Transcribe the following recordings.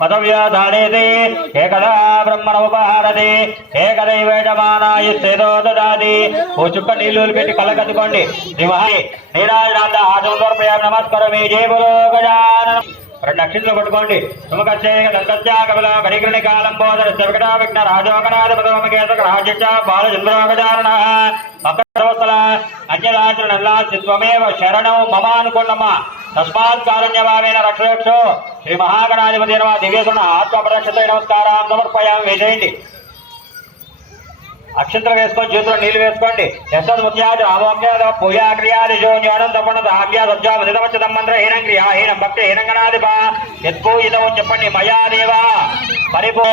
पदव्याधानेति एकदा ब्रह्मणोपहारति एकदैवेजमानायस्तेదో ददाति ओ चुक्क नीళ్ళు పెట్టి కళ్ళకద్దుకోండి శ్రీమహి నీరాజనాంద ఆచమర్పయామి నమస్కరమి జయ బలో గజానన రెండు అక్షింతలు పట్టుకోండి సుమకచ్చేక దంతస్య కపిల పరిగృణికాలంబోదర శివకటా విఘ్న రాజోగనాథ పదమకేతక రాజ్యచ బాలచంద్రో గజానన అక్కడోస్తల అన్యదాచరణల్లా త్వమేవ శరణం మమ అనుకోండమ్మా తస్మాత్ కారుణ్యభావేన రక్షరక్షో శ్రీ మహాగణాధిపతి దివ్యసుణ ఆత్మపరక్షత నమస్కారం సమర్పయామి వేసేయండి అక్షంతలు వేసుకొని చేతుల్లో నీళ్లు వేసుకోండి యశద్ ముత్యాది ఆమోక్యాద పూజా క్రియాది జోన్యోనం తప్పన ఆభ్యా సజ్జా విధవచ్చదం మంత్ర హీనం క్రియా హీనం భక్తి హీనంగనాధిప యత్పూజితం చెప్పండి మయా దేవా పరిపో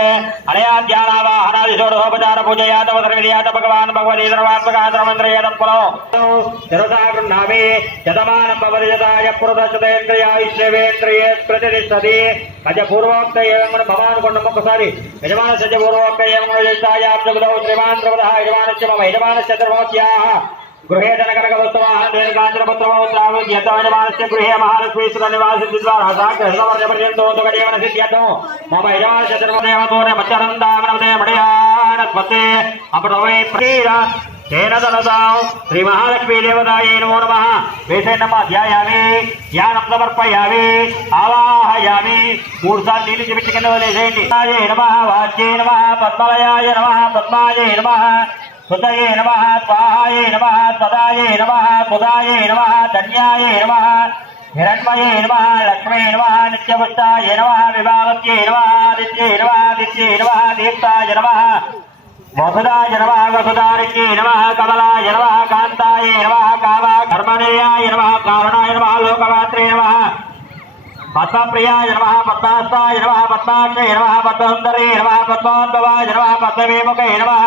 అనయా ధ్యానావాహనాది షోడశోపచార పూజయాతవసరమియాత భగవాన్ భగవదీధర్వాత్మకాధర్మంత్రయేతత్ఫలం శిరసాగృహ్ణామి శతమానం భవతి యథాయ పురుషశతేంద్రియాయుష్యేంద్రియే ప్రతిష్టతి అజ పూర్వోక్త ఏమని భవానుకొండం ఒక్కసారి యజమాన సజ్జ పూర్వోక్త ఏమని చేస్తాయాబ్జగులౌ శ్రీమాన్ ద్రవదః యజమానస్య మమ యజమానస్య ధర్మోత్యాః గృహే ధనకనకవస్తువాహన దేనికాంచనపత్రమౌత్రావజ్ఞతమయమానస్య గృహే మహాలక్ష్మీశ్వర నివాసిద్వారా సాక్షవర్జపర్యంతోగజీవన సిద్ధ్యర్థం మమ యజమానస్య ధర్మదేవతోనే మచ్చరందామనవదే మడయానస్మతే అమృతమై ప్రీర తేన దనదాం శ్రీ మహాలక్ష్మీ దేవతాయై నమో నమః వేసేనమ్మ ధ్యాయామి ధ్యానం సమర్పయామి ఆవాహయామి మూడు సార్లు నీళ్ళు చెప్పించి కింద వదిలేసేయండి నమః వాచ్యై నమః పద్మలయాయ నమః పద్మాయై నమః సుతయే నమః స్వాహాయై నమః సదాయై నమః సుధాయై నమః ధన్యాయై నమః హిరణ్మయే నమః లక్ష్మీ నమః నిత్యపుష్టాయ నమః విభావత్యై నమః ఆదిత్యై నమః ఆదిత్యై నమః దీప్తాయ నమః వసుదాయ నమః వసుదారిణ్యై నమః కమలాయ నమః కాంతాయ నమః కామా కర్మణేయాయ నమః కారణాయ నమః లోకమాత్రే నమః పద్మప్రియాయ నమః పద్మాస్తాయ నమః పద్మాక్షయ నమః పద్మసుందరే నమః పద్మోద్భవాయ నమః పద్మవిముఖే నమః